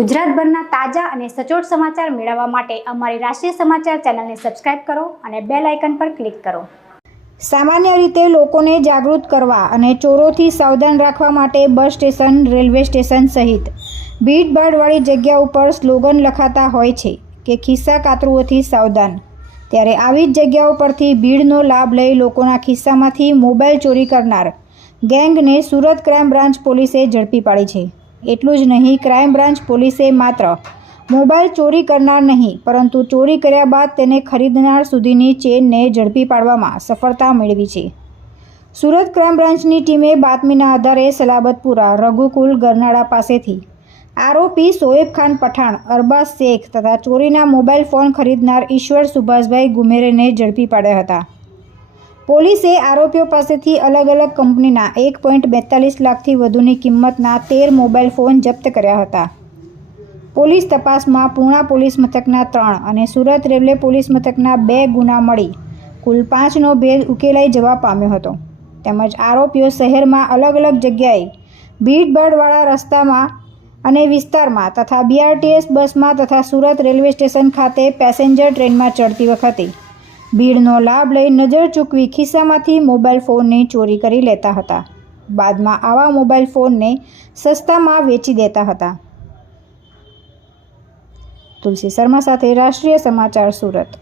ગુજરાતભરના તાજા અને સચોટ સમાચાર મેળવવા માટે અમારી રાષ્ટ્રીય સમાચાર ચેનલને સબસ્ક્રાઇબ કરો અને બેલ આઇકન પર ક્લિક કરો। સામાન્ય રીતે લોકોને જાગૃત કરવા અને ચોરોથી સાવધાન રાખવા માટે બસ સ્ટેશન, રેલવે સ્ટેશન સહિત ભીડભાડવાળી જગ્યા ઉપર સ્લોગન લખાતા હોય છે કે ખિસ્સા કાતરુઓથી સાવધાન। ત્યારે આવી જ જગ્યાઓ પરથી ભીડનો લાભ લઈ લોકોના ખિસ્સામાંથી મોબાઈલ ચોરી કરનાર ગેંગને સુરત ક્રાઇમ બ્રાન્ચ પોલીસે ઝડપી પાડી છે। એટલું જ નહીં, ક્રાઇમ બ્રાન્ચ પોલીસે માત્ર મોબાઈલ ચોરી કરનાર નહીં પરંતુ ચોરી કર્યા બાદ તેને ખરીદનાર સુધીની ચેનને ઝડપી પાડવામાં સફળતા મેળવી છે। સુરત ક્રાઇમ બ્રાન્ચની ટીમે બાતમીના આધારે સલાબતપુરા રઘુકુલ ગરનાળા પાસેથી આરોપી શોએબ ખાન પઠાણ, અરબાઝ શેખ તથા ચોરીના મોબાઈલ ફોન ખરીદનાર ઈશ્વર સુભાષભાઈ ગુમેરેને ઝડપી પાડ્યા હતા। પોલીસે આરોપીઓ પાસેથી અલગ અલગ કંપનીના 1.42 લાખથી વધુની કિંમતના 13 મોબાઈલ ફોન જપ્ત કર્યા હતા। પોલીસ તપાસમાં પૂણા પોલીસ મથકના 3 અને સુરત રેલવે પોલીસ મથકના 2 ગુના મળી કુલ 5નો ભેદ ઉકેલાઈ જવા પામ્યો હતો। તેમજ આરોપીઓ શહેરમાં અલગ અલગ જગ્યાએ ભીડભાડવાળા રસ્તામાં અને વિસ્તારમાં તથા BRTS બસમાં તથા સુરત રેલવે સ્ટેશન ખાતે પેસેન્જર ટ્રેનમાં ચડતી વખતે ભીડનો લાભ લઈ નજર ચૂકવી ખિસ્સામાંથી મોબાઈલ ફોનની ચોરી કરી લેતા હતા। બાદમાં આવા મોબાઈલ ફોનને સસ્તામાં વેચી દેતા હતા। તુલસી શર્મા સાથે રાષ્ટ્રીય સમાચાર, સુરત।